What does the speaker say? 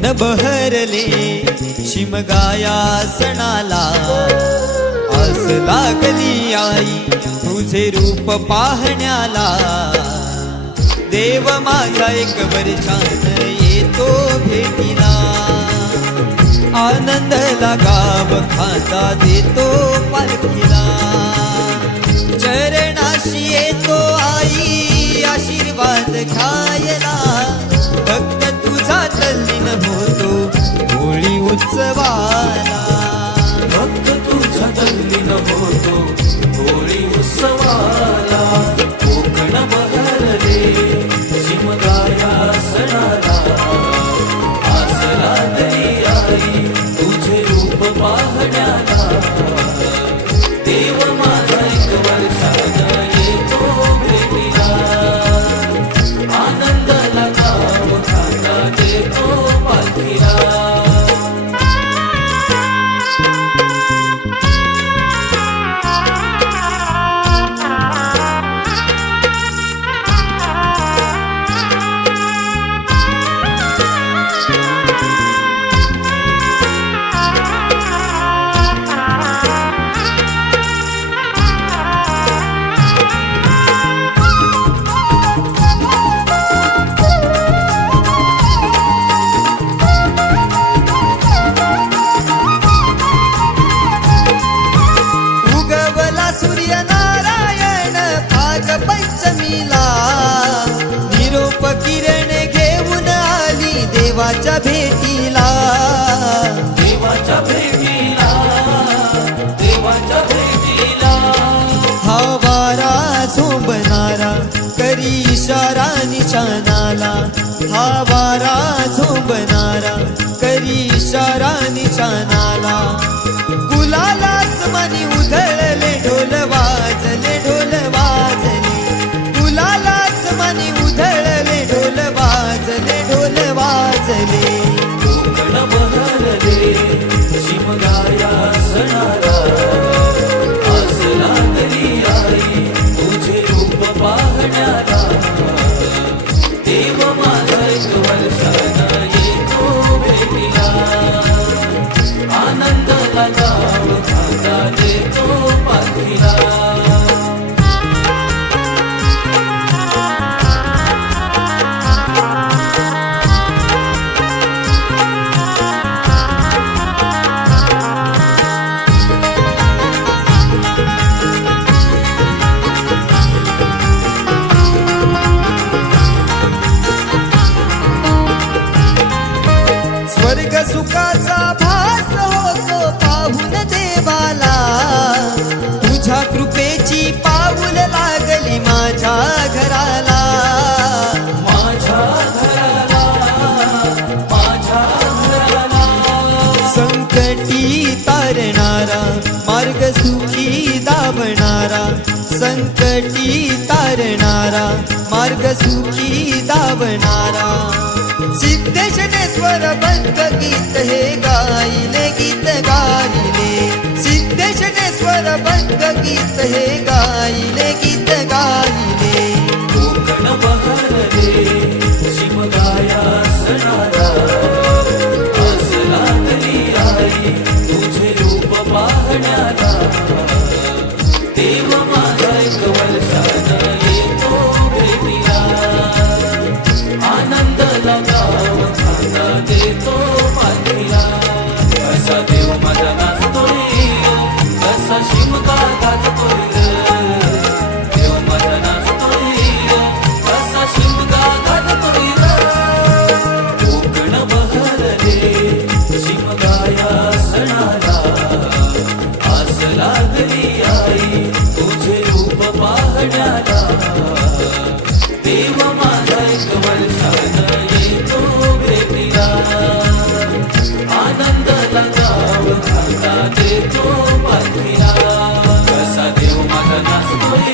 कोकण बहरले शिमगाया सणाला, आस लागली आई तुझे रूप पाहण्याला। देव माझा एक वर्षान येतो भेटीला, आनंदला गाव खांदा देतो पालखीला। चरणाशी येतो आई आशीर्वाद घ्यायला, भक्त तुझा तल्लीन होतो होळी उत्सवाला। भक्त तुझा तल्लीन होतो होळी उत्सवाला। कोकण बहरले शिमगाया सणाला, आस लागली आई तुझे रूप पाहण्याला। देव माझा एक वर्षान येतो भेटीला, आनंदाला गाव खांदा देतो पालखीला। सूर्यनारायण भाग पंचमीला, निरोप किरण घेऊन आली देवाच्या भेटीला। देवाच्या भेटीला, देवाच्या भेटीला। हा वारा झोंबणारा करी इशारा निशाणाला, हा वारा झोंबणारा करी इशारा निशाणाला। गुलालास मनी उधळले ढोल वाजले, ढोल वाजले। गुलालास मनी उधळले ढोल वाजले, ढोल वाजले। कोकण बहरले शिमगाया सणाला, आस लागली आई तुझे रूप पाहण्याला। देव माझा एक वर्षान येतो भेटीला, आनंदाला गाव खांदा देतो पालखीला। स्वर्ग सुखाचा भास होतो पाहून देवाला, तुझ्या कृपेची पाऊल लागली माझ्या घराला। माझ्या घराला, माझ्या घराला। संकटी तारणारा मार्ग सुखी दावणारा, संकटी तारणारा मार्ग सुखी दावणारा। सिद्धेशनेश्वर बंग गीत हे गायले, गीत गायले। सिद्धेशनेश्वर बंग गीत हे गायले, गीत गायले। कोकण बहरले शिमगाया सणाला, आस लागली आई तुझे रूप पाहण्याला। देव माझा एक वर्षान येतो भेटीला, आनंदाला गाव खांदा देतो पालखीला। कसा देव माझा नाचतोय, कसा शिमगा गाजतोय ग। देव माझा नाचतोय, कसा शिमगा गाजतोय ग। कोकण बहरले शिमगाया सणाला, आस लागली आई तुझे रूप पाहण्याला। देव माझा एक वर्षान येतो भेटीला, आनंदाला गाव खांदा देतो पालखीला। कसा देव माझा नाचतोय